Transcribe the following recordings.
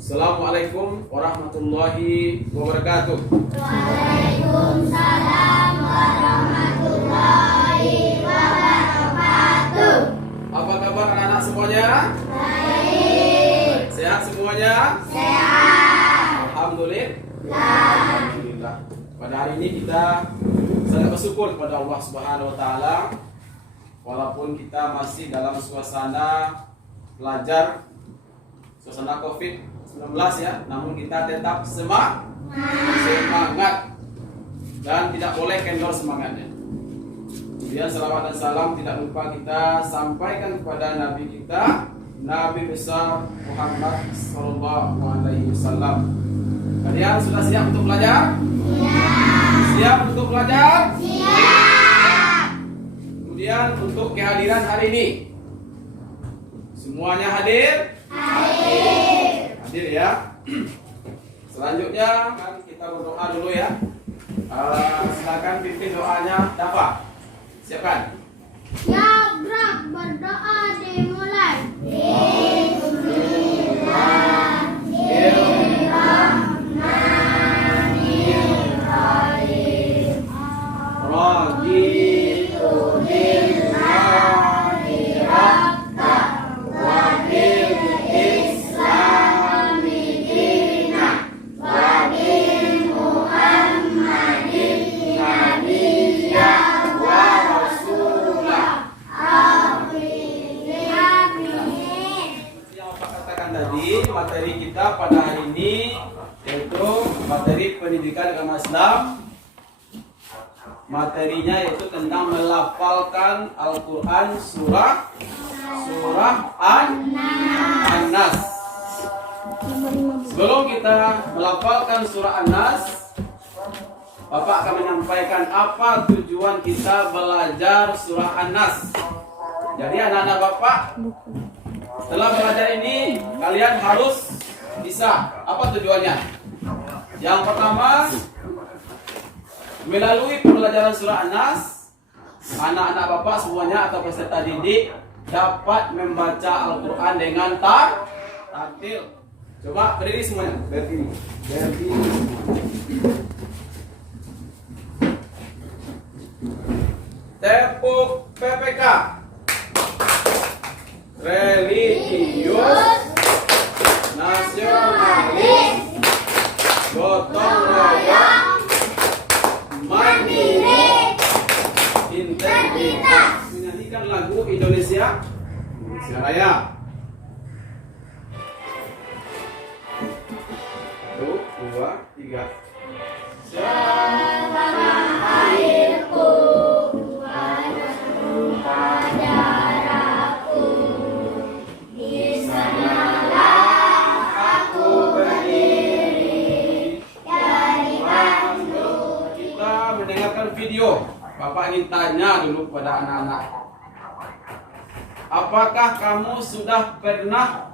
Assalamualaikum warahmatullahi wabarakatuh. Waalaikumsalam warahmatullahi wabarakatuh. Apa kabar anak-anak semuanya? Baik. Sehat semuanya? Sehat. Alhamdulillah. Pada hari ini kita sangat bersyukur kepada Allah Subhanahu wa taala walaupun kita masih dalam suasana belajar, suasana Covid-19 ya, namun kita tetap semangat dan tidak boleh kendor semangatnya. Kemudian salawat dan salam tidak lupa kita sampaikan kepada Nabi kita, Nabi besar Muhammad Sallallahu Alaihi Wasallam. Kalian sudah siap untuk belajar? Siap untuk belajar? Siap. Kemudian untuk kehadiran hari ini, semuanya hadir? Hadir ya. Selanjutnya kan kita berdoa dulu ya. Silakan pimpin doanya Dafa. Siapkan. Ya Brak, berdoa dimulai. Bismillahirrahmanirrahim. Raditu billahi rabban wa bil islami dinan wa bi Muhammadin nabiyyan wa rasulah. Yang Bapak katakan tadi, materi kita pada hari ini yaitu materi pendidikan agama Islam. Materinya yaitu tentang melafalkan Al-Quran surah An-Nas. Sebelum kita melafalkan surah An-Nas, Bapak akan menyampaikan apa tujuan kita belajar surah An-Nas. Jadi anak-anak Bapak, setelah belajar ini kalian harus bisa. Apa tujuannya? Yang pertama, melalui pembelajaran surah An-Nas, anak-anak Bapak semuanya atau peserta didik dapat membaca Al-Quran dengan tartil. Coba berdiri semuanya. Berdiri. Tepuk PPK. Religius, nasionalis, gotong royong, mandiri, integritas. Menyanyikan lagu Indonesia Raya. 1, 2, 3. Setanah airku, wajahku darahku, di sanalah aku berdiri. Dari Bandung. Kita mendengarkan video. Bapak ingin tanya dulu kepada anak-anak. Apakah kamu sudah pernah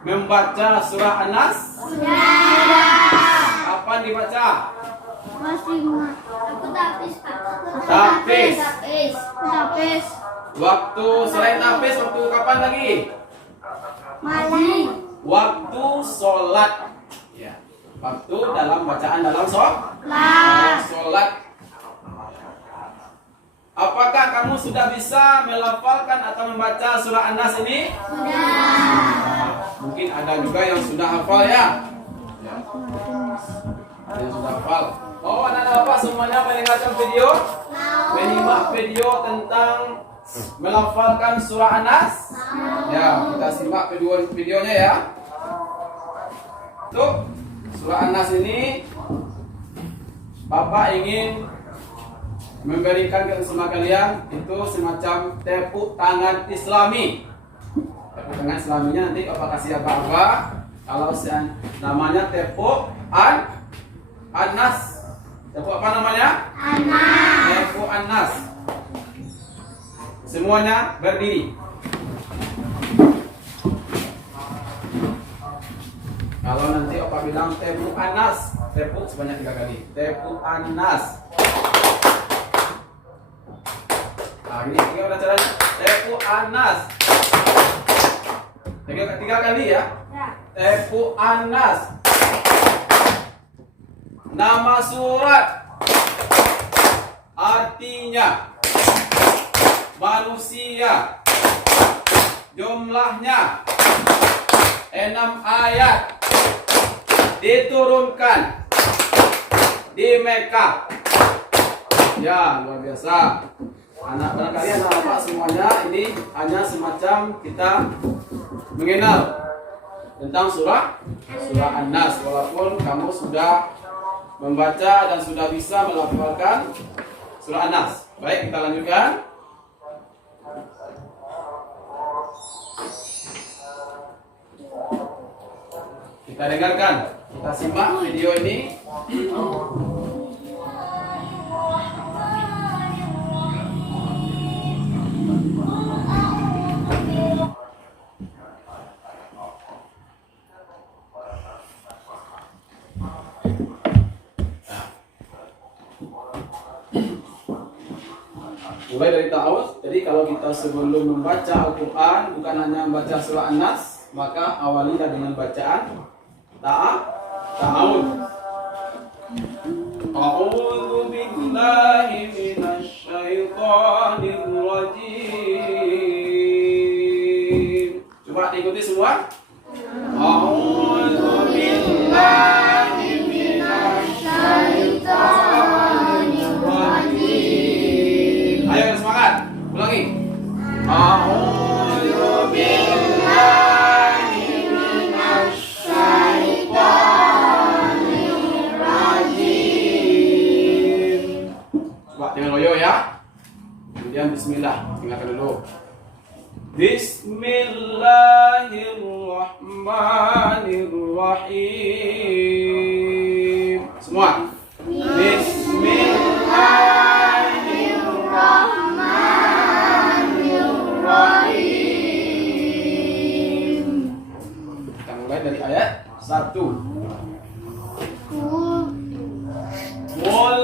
membaca surah An-Nas? Sudah. Kapan dibaca? Masih aku tapis. Tapis. Waktu selain tapis, waktu kapan lagi? Malam. Waktu sholat. Ya. Waktu dalam bacaan dalam sholat. Apakah kamu sudah bisa melafalkan atau membaca surah An-Nas ini? Sudah. Mungkin ada juga yang sudah hafal ya. Ada yang sudah hafal. Oh, anak-anak Bapak semuanya mendengarkan video? Menyimak video tentang melafalkan surah An-Nas? Ya, kita simak videonya ya. Tuh, surah An-Nas ini Bapak ingin memberikan ke semua kalian itu semacam tepuk tangan Islami. Tepuk tangan Islaminya nanti Bapak kasih apa-apa. Kalau namanya tepuk An-Nas. Tepuk apa namanya? Anak. Tepuk An-Nas. Semuanya berdiri. Kalau nanti Bapak bilang tepuk An-Nas, tepuk sebanyak 3 kali. Tepuk An-Nas. Nah, ini gimana caranya? Tepuk An-Nas. 3 kali ya. Ya. Tepu Anas. Nama surat. Artinya manusia. Jumlahnya 6 ayat. Diturunkan di Mekah. Ya, luar biasa. Anak barangkali anak-anak semuanya ini hanya semacam kita mengenal tentang surah An-Nas, walaupun kamu sudah membaca dan sudah bisa melafalkan surah An-Nas. Baik, kita lanjutkan. Kita dengarkan, kita simak video ini. Mulai dari ta'awuz. Jadi kalau kita sebelum membaca Al-Quran bukan hanya membaca surah An-Nas, maka awalinya dengan bacaan ta'awuz. A'udzu billahi minasy syaithanir rajim. Coba diikuti semua. A'udzu billahi minasy syaithanir rajim. Ayo semangat. Ulangi. A'udzu billahi minasy syaithanir rajim. Coba dengan loyo ya. Kemudian bismillah. Dengarkan dulu. Bismillahirrahmanirrahim. Semua. Bismillahirrahmanirrahim. Kita mulai dari ayat 1. Qul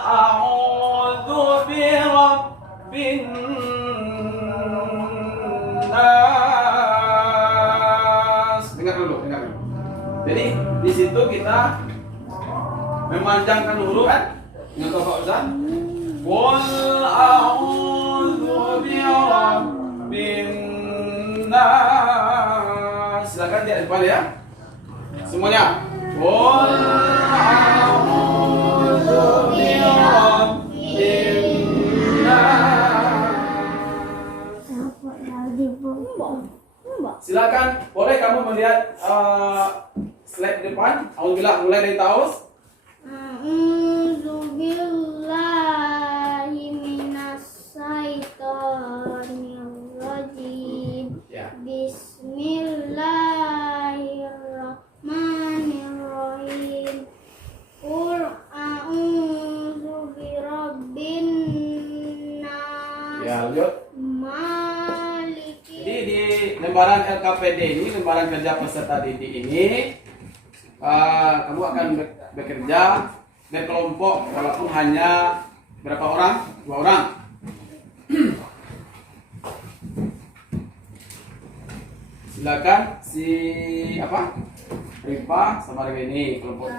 a'udzu birabbin nas. Dengar dulu. Jadi di situ kita memanjangkan huruf kan? Dengan Bapak Ustaz. Qul a'udzu birabbin nas. Silakan di depan ya. Semuanya. Qul a'udzu birabbin nas. Silakan, boleh kamu melihat slide depan. Alhamdulillah, mulai dari ta'awuz. A'udzu billahi minas syaitonir rajim. Ya. Bismillahirrahmanirrahim. Qul a'udzu birabbin nas. Ya, lanjut. Maliki. Jadi di lembaran LKPD ini, lembaran kerja peserta didik ini, kamu akan bekerja berkelompok walaupun hanya berapa orang? 2 orang. Silakan si Rifa sama dengan ini kelompok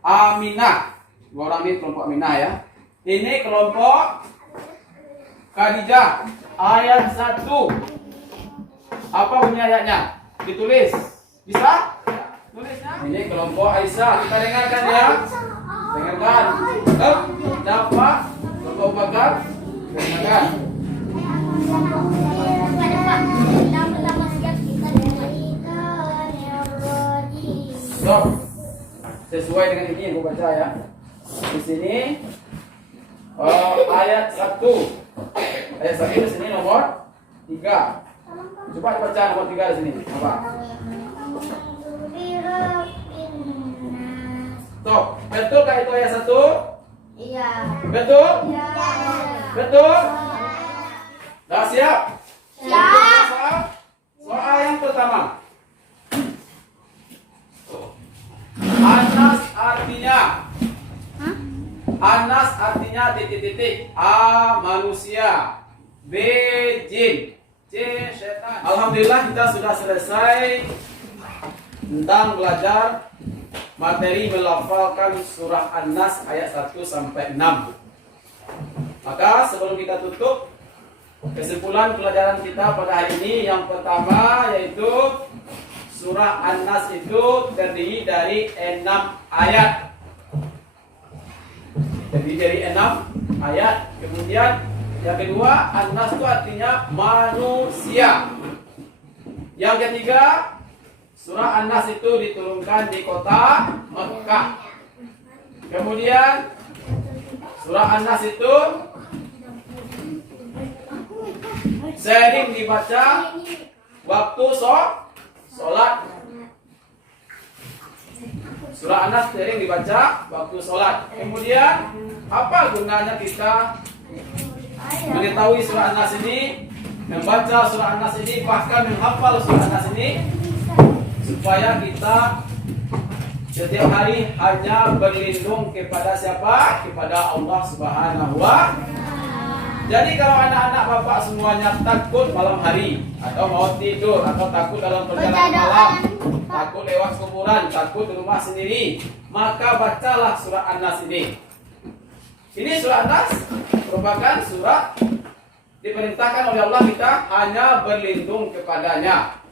Aminah. 2 orang ini kelompok Aminah ya. Ini kelompok Khadijah. Ayat 1. Apa bunyi ayatnya? Ditulis. Bisa? Tulisnya. Ini kelompok Aisyah. Kita dengarkan ya. Dengarkan. Dapat kelompok Bakar. Dengarkan. Stop. Sesuai dengan ini yang baca ya. Di sini ayat 1. Ayat 1 di sini nomor 3. Coba dibaca nomor 3 di sini. Apa? Stop. Betulkah itu ayat 1? Iya. Betul? Iya. Betul? Dah siap? Siap. Soal yang pertama. Anas artinya. Anas artinya titik-titik. A manusia. B jin. C setan. Alhamdulillah kita sudah selesai tentang belajar materi melafalkan surah An-Nas ayat 1 sampai 6. Maka sebelum kita tutup, kesimpulan pelajaran kita pada hari ini yang pertama yaitu surah An-Nas itu terdiri dari 6 ayat. Terdiri dari 6 ayat. Kemudian yang kedua, An-Nas itu artinya manusia. Yang ketiga, surah An-Nas itu diturunkan di kota Mekah. Kemudian surah An-Nas itu sering dibaca waktu sholat. Surah An-Nas sering dibaca waktu sholat. Kemudian apa gunanya kita mengetahui surah An-Nas ini, membaca surah An-Nas ini, bahkan menghafal surah An-Nas ini, supaya kita setiap hari hanya berlindung kepada siapa? Kepada Allah Subhanahu wa. Jadi kalau anak-anak bapak semuanya takut malam hari, atau mau tidur, atau takut dalam perjalanan malam, takut lewat kuburan, takut di rumah sendiri, maka bacalah surah An-Nas ini. Ini surah An-Nas merupakan surah diperintahkan oleh Allah kita hanya berlindung kepadanya.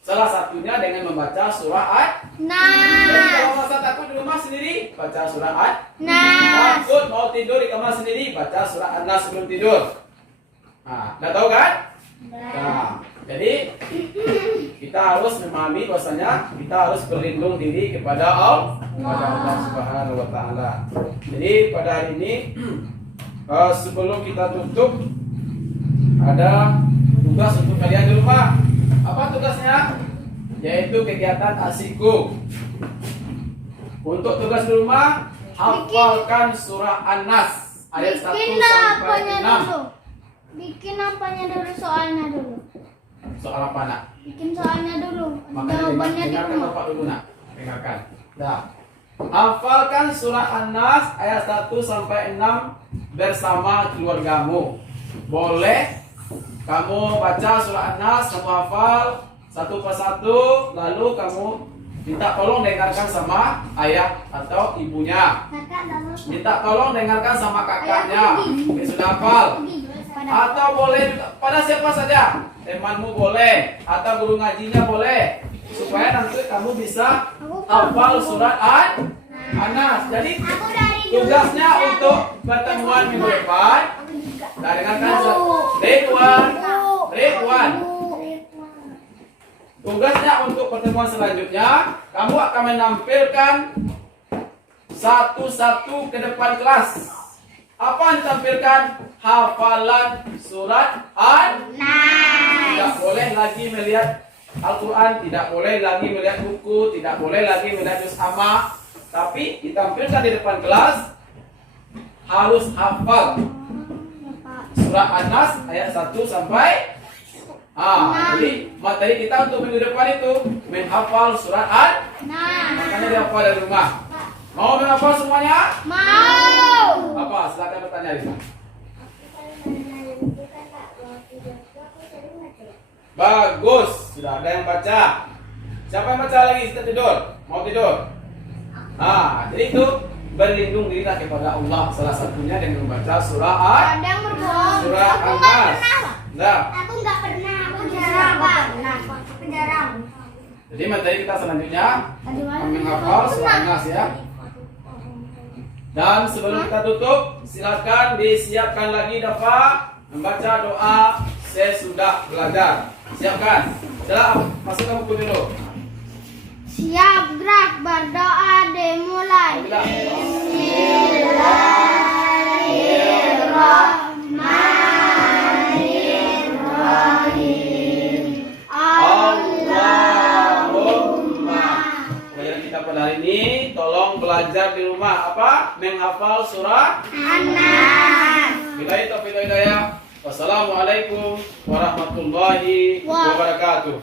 Salah satunya dengan membaca surah An-Nas. Jadi kalau masa takut di rumah sendiri, baca surah An-Nas. Takut mau tidur di kamar sendiri, baca surah An-Nas sebelum tidur. Nah, udah tahu kan? Nah, jadi kita harus memahami bahwasanya kita harus berlindung diri kepada Allah Subhanahu wa taala. Jadi pada hari ini sebelum kita tutup ada tugas untuk kalian di rumah. Apa tugasnya? Yaitu kegiatan asiku. Untuk tugas di rumah, hafalkan surah An-Nas ayat 1 sampai 6. Bikin apanya dulu, soalnya dulu. Soal apa nak? Bikin soalnya dulu. Makanya Jawabannya di dengarkan rumah. Bapak dulu nak. Dengarkan. Dah. Hafalkan surah An-Nas ayat 1 sampai 6 bersama keluargamu. Boleh kamu baca surah An-Nas, kamu hafal satu persatu, lalu kamu minta tolong dengarkan sama ayah atau ibunya. Minta tolong dengarkan sama kakaknya yang sudah hafal. Atau boleh pada siapa saja, temanmu boleh, atau guru ngajinya boleh, supaya nanti kamu bisa hafal surat An-Nas. Jadi tugasnya untuk pertemuan minggu depan. Nah, dengarkan Ridwan. Tugasnya untuk pertemuan selanjutnya, kamu akan menampilkan satu-satu ke depan kelas. Apa yang ditampilkan? Hafalan surat An-Nas. Tidak boleh lagi melihat Al-Quran, tidak boleh lagi melihat buku, tidak boleh lagi melihat juz amma, tapi ditampilkan di depan kelas harus hafal surah An-Nas ayat 1 sampai jadi materi kita untuk minggu depan itu menghafal surat An-Nas. Makanya dihafal dari rumah. Mau menghafal semuanya? Mau. Apa? Silakan bertanya Risa. Bagus, sudah ada yang baca. Siapa yang baca lagi? Kita tidur. Mau tidur? Jadi itu berlindung dirilah kepada Allah, salah satunya dengan membaca surah An-Nas. Nah, Aku nggak pernah. Aku jarang. jadi materi kita selanjutnya menghafal surah An-Nas ya. Dan sebelum kita tutup, silakan disiapkan lagi Dafa membaca doa sesudah belajar. Siapkan. Silakan masukkan buku dulu. Siap, gerak, berdoa dimulai. Bismillahirrahmanirrahim. Allahumma. Pelajaran kita pada hari ini, tolong belajar di rumah apa? Menghafal surah An-Nas. Billahi taufiq wal hidayah. Wassalamualaikum warahmatullahi wabarakatuh.